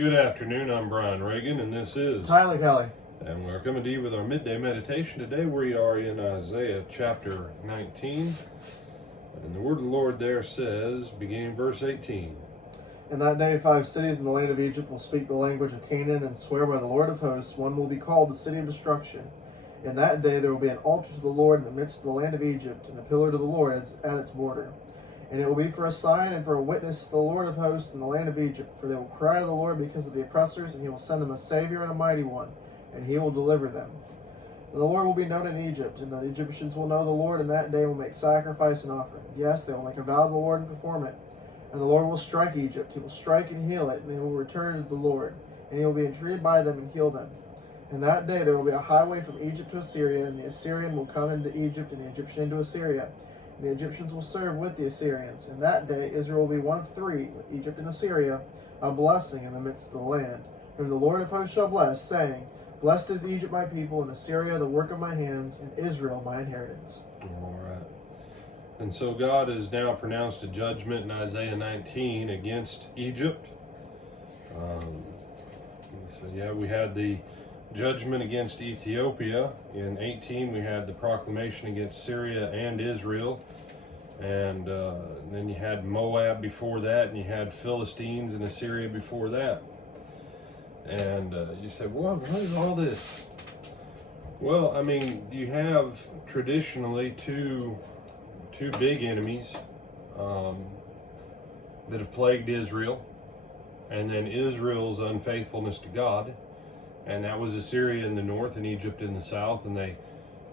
Good afternoon, I'm Brian Reagan, and this is Tyler Kelly. And we're coming to you with our midday meditation. Today we are in Isaiah chapter 19, and the word of the Lord there says, beginning verse 18. In that day 5 cities in the land of Egypt will speak the language of Canaan and swear by the Lord of hosts. One will be called the city of destruction. In that day there will be an altar to the Lord in the midst of the land of Egypt, and a pillar to the Lord at its border. And it will be for a sign and for a witness to the Lord of hosts in the land of Egypt. For they will cry to the Lord because of the oppressors, and he will send them a Savior and a mighty one, and he will deliver them. And the Lord will be known in Egypt, and the Egyptians will know the Lord in that day will make sacrifice and offering. Yes, they will make a vow to the Lord and perform it. And the Lord will strike Egypt. He will strike and heal it, and they will return to the Lord. And he will be entreated by them and heal them. In that day there will be a highway from Egypt to Assyria, and the Assyrian will come into Egypt, and the Egyptian into Assyria. And the Egyptians will serve with the Assyrians. In that day Israel will be one of three, with Egypt and Assyria, a blessing in the midst of the land, whom the Lord of hosts shall bless, saying, Blessed is Egypt my people, and Assyria the work of my hands, and Israel my inheritance. All right. And so God has now pronounced a judgment in Isaiah 19 against Egypt. We had the judgment against Ethiopia. In 18, we had the proclamation against Syria and Israel. And then you had Moab before that, and you had Philistines and Assyria before that. And you said, well, what is all this? Well, I mean, you have traditionally two big enemies that have plagued Israel, and then Israel's unfaithfulness to God. And that was Assyria in the north and Egypt in the south, and they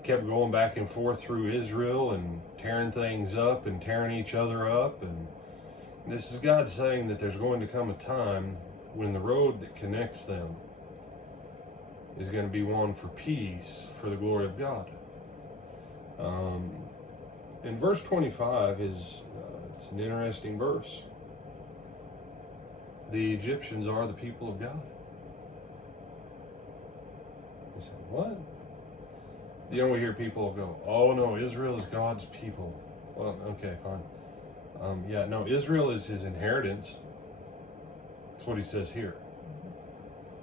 kept going back and forth through Israel and tearing things up and tearing each other up. And this is God saying that there's going to come a time when the road that connects them is going to be one for peace, for the glory of God. And verse 25 is it's an interesting verse. The Egyptians are the people of God. You say, what? You know, we hear people go, oh no, Israel is God's people. Well, okay, fine. Israel is his inheritance. That's what he says here.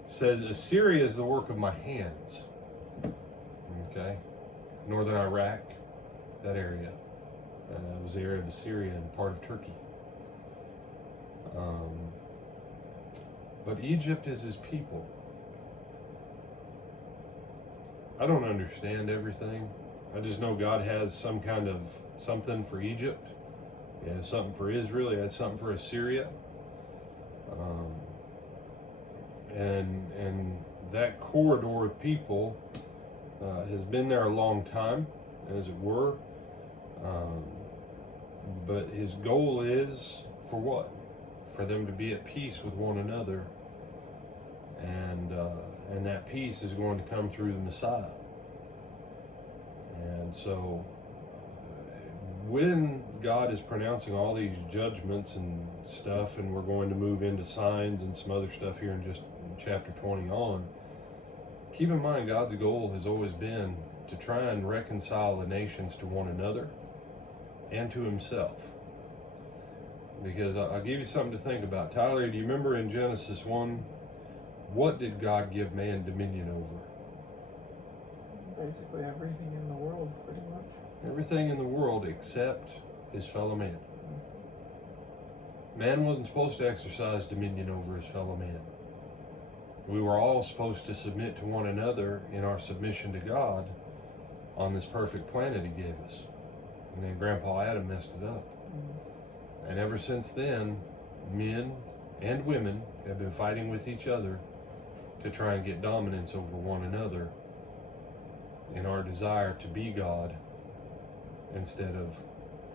He says, Assyria is the work of my hands. Okay? Northern Iraq, that area. Was the area of Assyria and part of Turkey. But Egypt is his people. I don't understand everything. I just know God has some kind of something for Egypt. He has something for Israel. He has something for Assyria. And that corridor of people has been there a long time, as it were. But his goal is for what? For them to be at peace with one another. And that peace is going to come through the Messiah. And so when God is pronouncing all these judgments and stuff, and we're going to move into signs and some other stuff here in just chapter 20 on, keep in mind God's goal has always been to try and reconcile the nations to one another and to himself. Because I'll give you something to think about. Tyler, do you remember in Genesis 1, what did God give man dominion over? Basically everything in the world, pretty much. Everything in the world except his fellow man. Man wasn't supposed to exercise dominion over his fellow man. We were all supposed to submit to one another in our submission to God on this perfect planet he gave us. And then Grandpa Adam messed it up. And ever since then, men and women have been fighting with each other to try and get dominance over one another in our desire to be God instead of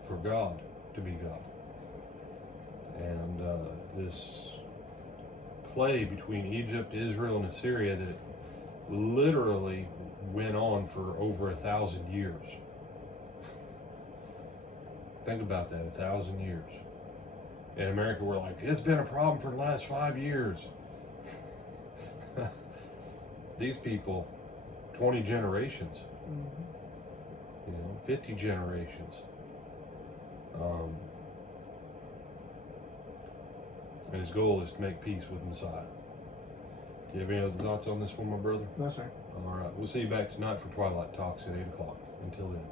for God to be God. And this play between Egypt, Israel, and Assyria that literally went on for over 1,000 years. Think about that, 1,000 years. In America, we're like, it's been a problem for the last 5 years. These people, 20 generations, 50 generations. And his goal is to make peace with Messiah. Do you have any other thoughts on this one, my brother? No, sir. All right. We'll see you back tonight for Twilight Talks at 8 o'clock. Until then.